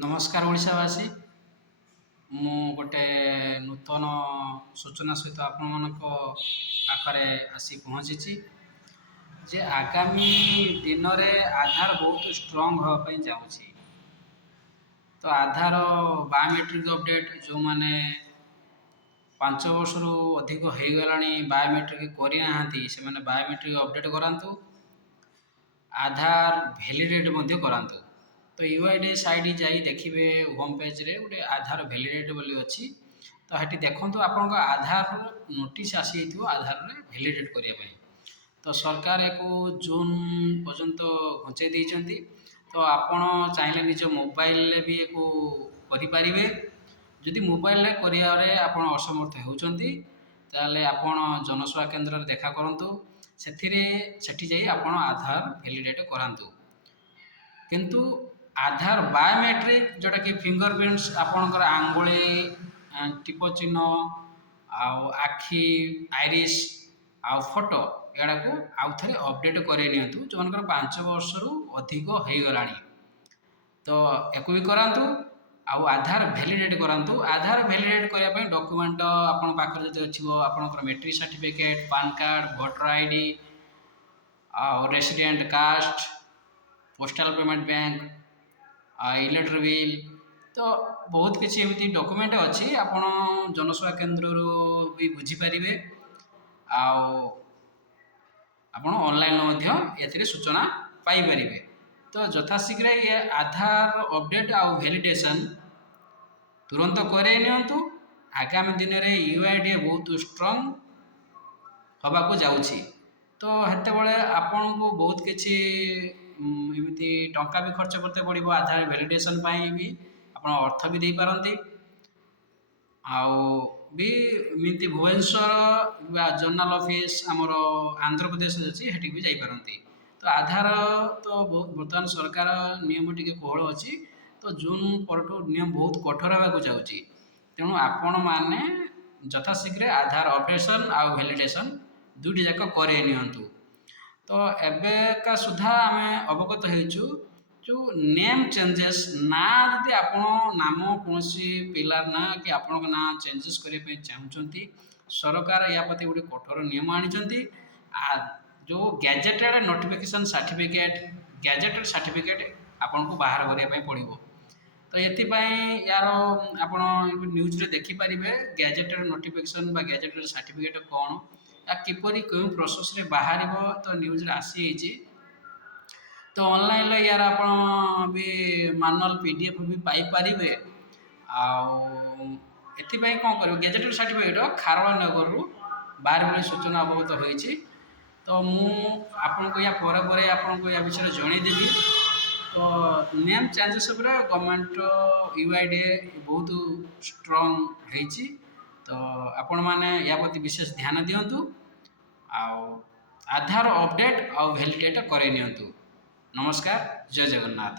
नमस्कार ओडिशावासी। ମୁଁ ଗୋଟେ ନୂତନ ସୂଚନା ସହିତ ଆପଣମାନଙ୍କ ପାଖରେ ଆସି ପହଞ୍ଚିଛି ଯେ ଆଗାମୀ ଦିନରେ ଆଧାର ବହୁତ ଷ୍ଟ୍ରଙ୍ଗ ହେବା ପାଇଁ ଯାଉଛି। ତ ଆଧାର ବାୟୋମେଟ୍ରିକ୍ ଅପଡ଼େଟ୍ ଯେଉଁମାନେ 5 ବର୍ଷରୁ ଅଧିକ ହେଇଗଲାଣି ବାୟୋମେଟ୍ରିକ୍ କରିନାହାନ୍ତି ସେମାନେ ବାୟୋମେଟ୍ରିକ୍ ଅପଡ଼େଟ୍ କରାନ୍ତୁ। ଆଧାର ଭ୍ୟାଲିଡେଟ୍ ମଧ୍ୟ କରାନ୍ତୁ। ତ ୟୁଆଇଡିଏ ସାଇଟ୍ ଯାଇ ଦେଖିବେ ହୋମ୍ ପେଜ୍ରେ ଗୋଟେ ଆଧାର ଭ୍ୟାଲିଡେଟ୍ ବୋଲି ଅଛି। ତ ସେଠି ଦେଖନ୍ତୁ ଆପଣଙ୍କ ଆଧାର ନୋଟିସ୍ ଆସିଯାଇଥିବ ଆଧାରରେ ଭ୍ୟାଲିଡେଟ୍ କରିବା ପାଇଁ। ତ ସରକାର ୟାକୁ ଜୁନ୍ ପର୍ଯ୍ୟନ୍ତ ଘୁଞ୍ଚେଇ ଦେଇଛନ୍ତି। ତ ଆପଣ ଚାହିଁଲେ ନିଜ ମୋବାଇଲରେ ବି ୟାକୁ କରିପାରିବେ। ଯଦି ମୋବାଇଲରେ କରିବାରେ ଆପଣ ଅସମର୍ଥ ହେଉଛନ୍ତି ତାହେଲେ ଆପଣ ଜନସେବା କେନ୍ଦ୍ରରେ ଦେଖା କରନ୍ତୁ। ସେଠି ଯାଇ ଆପଣ ଆଧାର ଭ୍ୟାଲିଡେଟ୍ କରାନ୍ତୁ। କିନ୍ତୁ ଆଧାର ବାୟୋମେଟ୍ରିକ୍ ଯେଉଁଟାକି ଫିଙ୍ଗର ପ୍ରିଣ୍ଟସ୍ ଆପଣଙ୍କର ଆଙ୍ଗୁଳି ଟିପ ଚିହ୍ନ ଆଉ ଆଖି ଆଇରିସ୍ ଆଉ ଫଟୋ ଏଗୁଡ଼ାକୁ ଆଉଥରେ ଅପଡ଼େଟ୍ କରାଇ ନିଅନ୍ତୁ ଯେଉଁମାନଙ୍କର 5 ବର୍ଷରୁ ଅଧିକ ହେଇଗଲାଣି। ତ ୟାକୁ ବି କରାନ୍ତୁ ଆଉ ଆଧାର ଭ୍ୟାଲିଡେଟ୍ କରାନ୍ତୁ। ଆଧାର ଭ୍ୟାଲିଡେଟ୍ କରିବା ପାଇଁ ଡକୁମେଣ୍ଟ ଆପଣଙ୍କ ପାଖରେ ଯଦି ଥିବ ଆପଣଙ୍କର matric certificate, PAN card, voter I D ଆଉ resident caste, postal payment bank, electric bill, ତ ବହୁତ କିଛି ଏମିତି ଡକୁମେଣ୍ଟ ଅଛି ଆପଣ ଜନସେବା କେନ୍ଦ୍ରରୁ ବି ବୁଝିପାରିବେ। ଆଉ ଆପଣ ଅନଲାଇନ୍ରେ ମଧ୍ୟ ଏଥିରେ ସୂଚନା ପାଇପାରିବେ। ତ ଯଥାଶୀଘ୍ର ଏ ଆଧାର ଅପଡ଼େଟ୍ ଆଉ ଭ୍ୟାଲିଡେସନ୍ ତୁରନ୍ତ କରାଇ ନିଅନ୍ତୁ। ଆଗାମୀ ଦିନରେ ୟୁଆଇଡିଏ ବହୁତ ଷ୍ଟ୍ରଙ୍ଗ ହେବାକୁ ଯାଉଛି। ତ ସେତେବେଳେ ଆପଣଙ୍କୁ ବହୁତ କିଛି ଏମିତି ଟଙ୍କା ବି ଖର୍ଚ୍ଚ କରତେ ପଡ଼ିବ। ଆଧାର ଭ୍ୟାଲିଡେସନ୍ ପାଇଁ ବି ଆପଣ ଅର୍ଥ ବି ଦେଇପାରନ୍ତି। ଆଉ ବି ଏମିତି ଭୁବନେଶ୍ୱର ବା ଜୋନାଲ ଅଫିସ୍ ଆମର ଆନ୍ଧ୍ରପ୍ରଦେଶରେ ଅଛି ସେଠିକି ବି ଯାଇପାରନ୍ତି। ତ ଆଧାର ତ ବର୍ତ୍ତମାନ ସରକାର ନିୟମ ଟିକେ କୋହଳ ଅଛି। ତ ଜୁନ୍ ପରଠୁ ନିୟମ ବହୁତ କଠୋର ହେବାକୁ ଯାଉଛି। ତେଣୁ ଆପଣମାନେ ଯଥାଶୀଘ୍ର ଆଧାର ଅପଡ଼େସନ୍ ଆଉ ଭ୍ୟାଲିଡେସନ୍ ଦୁଇଟି ଯାକ କରାଇ ନିଅନ୍ତୁ। ତ ଏବେକା ସୁଦ୍ଧା ଆମେ ଅବଗତ ହେଇଛୁ ଯେଉଁ ନେମ୍ ଚେଞ୍ଜେସ୍ ନାଁ ଯଦି ଆପଣ ନାମ କୌଣସି ପିଲାର ନାଁ କି ଆପଣଙ୍କ ନାଁ ଚେଞ୍ଜେସ୍ କରିବା ପାଇଁ ଚାହୁଁଛନ୍ତି ସରକାର ୟା ପ୍ରତି ଗୋଟେ କଠୋର ନିୟମ ଆଣିଛନ୍ତି। ଯେଉଁ ଗ୍ୟାଜେଟେଡ଼ ନୋଟିଫିକେସନ୍ ସାର୍ଟିଫିକେଟ୍ ଆପଣଙ୍କୁ ବାହାର କରିବା ପାଇଁ ପଡ଼ିବ। ତ ଏଥିପାଇଁ ୟାର ଆପଣ ନ୍ୟୁଜ୍ରେ ଦେଖିପାରିବେ ଗ୍ୟାଜେଟେଡ଼ ନୋଟିଫିକେସନ୍ ବା ଗ୍ୟାଜେଟେଡ଼ ସାର୍ଟିଫିକେଟ୍ କ'ଣ, କିପରି କେଉଁ ପ୍ରୋସେସ୍ରେ ବାହାରିବ ତ ନ୍ୟୁଜ୍ରେ ଆସିଯାଇଛି। ତ ଅନଲାଇନ୍ରେ ୟାର ଆପଣ ବି ମାନୁଆଲ୍ PDF ବି ପାଇପାରିବେ। ଆଉ ଏଥିପାଇଁ କ'ଣ କରିବ ଗ୍ୟାଜେଟେଡ଼ ସାର୍ଟିଫିକେଟ୍ ଖାରବେଳନଗରରୁ ବାହାରେ ବୋଲି ସୂଚନା ଅବଗତ ହୋଇଛି। ତ ମୁଁ ଆପଣଙ୍କୁ ୟା ପରେ ଆପଣଙ୍କୁ ୟା ବିଷୟରେ ଜଣାଇଦେବି। ତ ନେମ୍ ଚେଞ୍ଜେସ୍ ଉପରେ ଗଭର୍ଣ୍ଣମେଣ୍ଟ ୟୁଆଇଡିଏ ବହୁତ ଷ୍ଟ୍ରଙ୍ଗ ହେଇଛି। ତ ଆପଣମାନେ ୟା ପ୍ରତି ବିଶେଷ ଧ୍ୟାନ ଦିଅନ୍ତୁ ଆଉ ଆଧାର ଅପଡ଼େଟ୍ ଆଉ ଭ୍ୟାଲିଡେଟ୍ କରାଇ ନିଅନ୍ତୁ। ନମସ୍କାର, ଜୟ ଜଗନ୍ନାଥ।